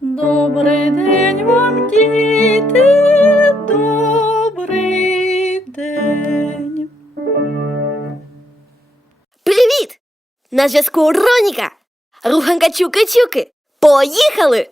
Добрий день вам, діти, добрий день. Привіт! На зв'язку Роніка. Руханка чуки-чуки. Поїхали!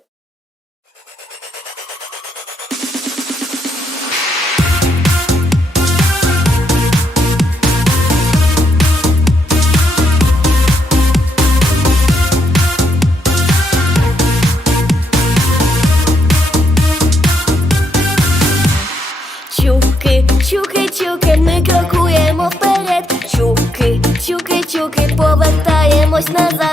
Ось не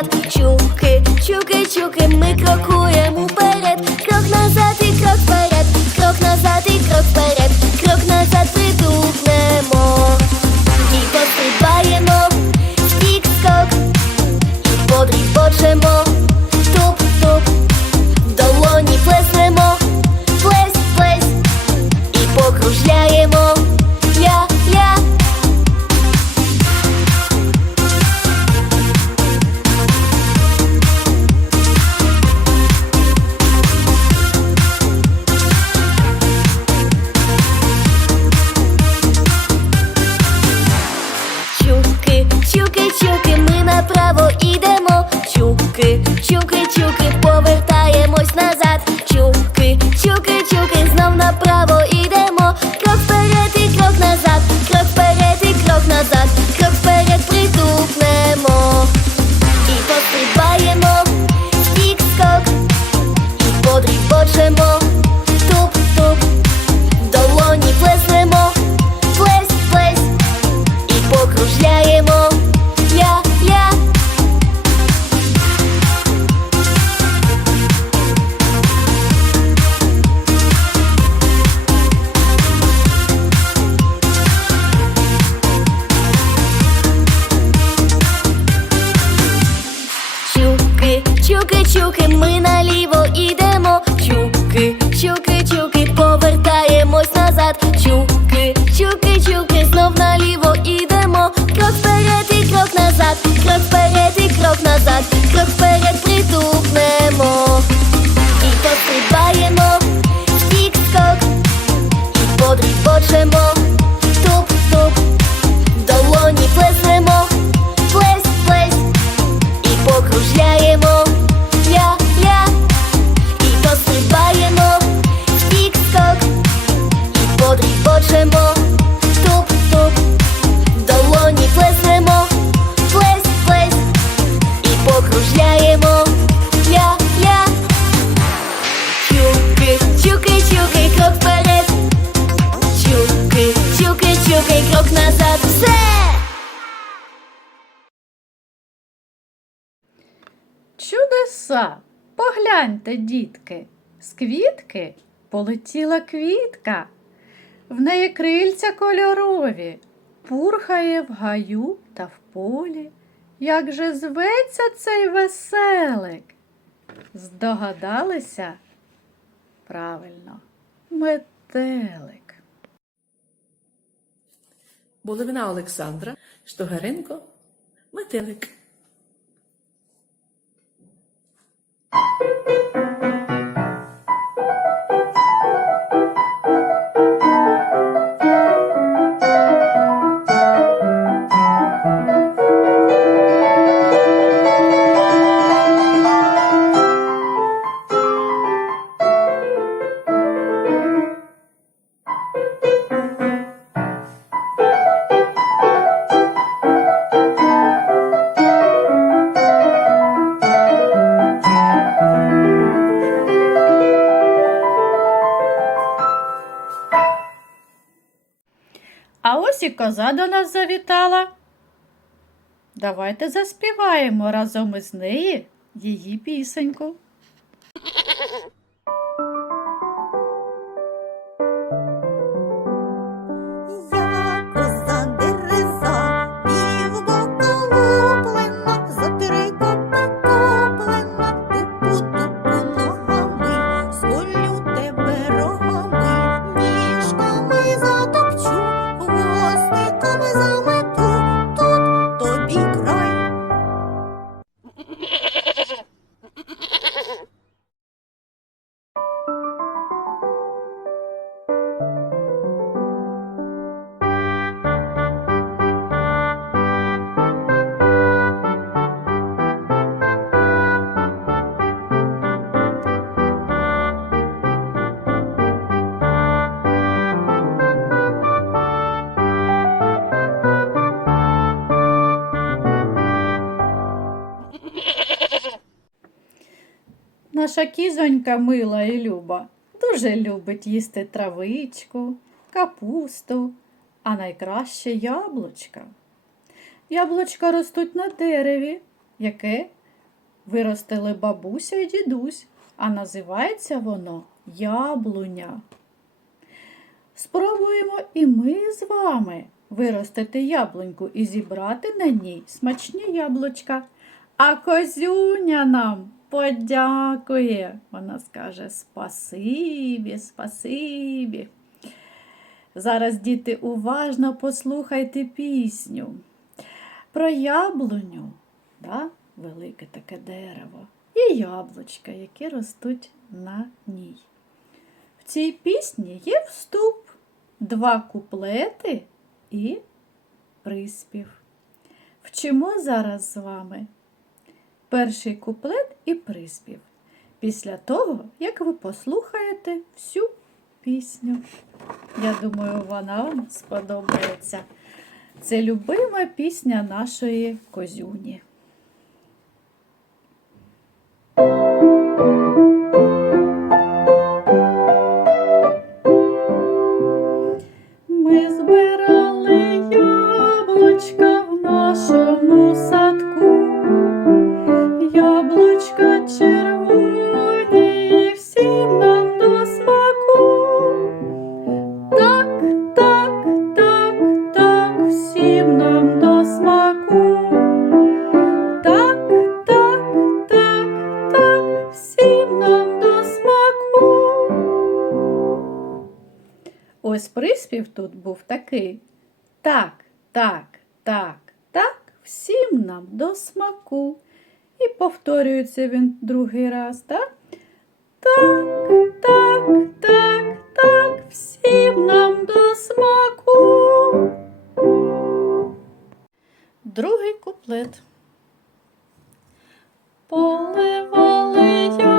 чуки, чуки, чуки, повертаємось назад. Чуки, чуки, чуки, знов направо. краса! Погляньте, дітки, з квітки полетіла квітка. В неї крильця кольорові, пурхає в гаю та в полі. Як же зветься цей веселик? Здогадалися? Правильно, метелик. Булевина Олександра Штогаренко метелик. Ось і коза до нас завітала. Давайте заспіваємо разом із неї її пісеньку. Наша кізонька мила і люба дуже любить їсти травичку, капусту, а найкраще яблучка. Яблучка ростуть на дереві, яке виростили бабуся і дідусь, а називається воно яблуня. Спробуємо і ми з вами виростити яблуньку і зібрати на ній смачні яблучка. А козюня нам подякує. Вона скаже спасибі, спасибі. Зараз, діти, уважно послухайте пісню про яблуню, да? велике таке дерево, і яблучка, які ростуть на ній. В цій пісні є вступ, два куплети і приспів. Вчимо зараз з вами перший куплет і приспів. Після того, як ви послухаєте всю пісню. Я думаю, вона вам сподобається. Це любима пісня нашої козюні. Ми збирали Так, так, так, так, всім нам до смаку. Ось приспів тут був такий. Так, так, так, так, всім нам до смаку. І повторюється він другий раз, так? Так, так, так, так, всім нам до смаку. Другий куплет. Поливали яблунько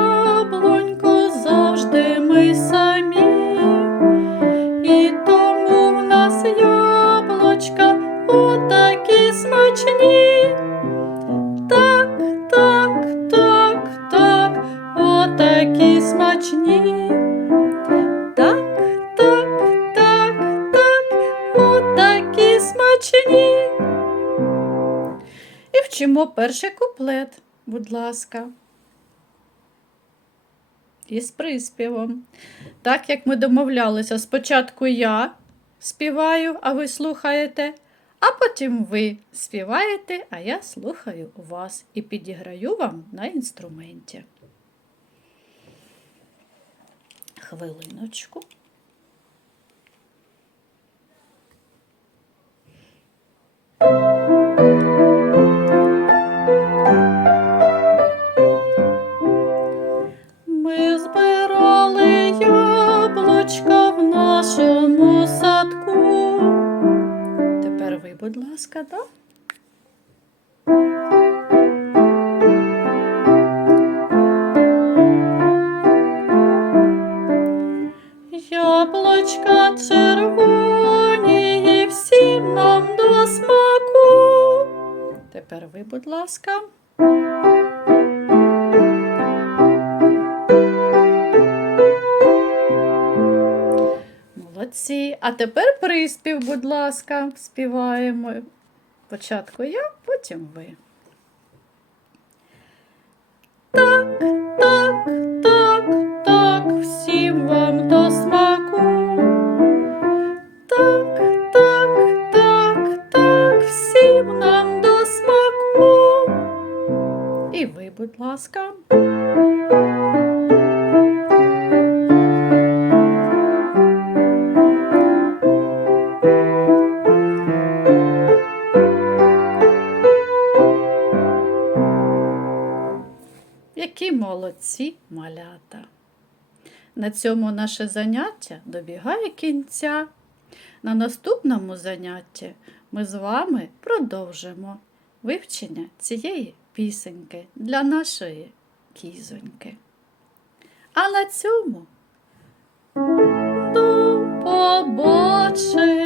І вчимо перший куплет, будь ласка. Із приспівом. Так як ми домовлялися, спочатку я співаю, а ви слухаєте, а потім ви співаєте, а я слухаю вас і підіграю вам на інструменті. Хвилиночку. Будь ласка, так? Яблочка червоні і всім нам до смаку. Тепер ви, будь ласка. Молодці. А тепер приспів, будь ласка, співаємо. Спочатку я, потім ви. молодці малята. На цьому наше заняття добігає кінця. На наступному занятті ми з вами продовжимо вивчення цієї пісеньки для нашої кізоньки. А на цьому до побачення!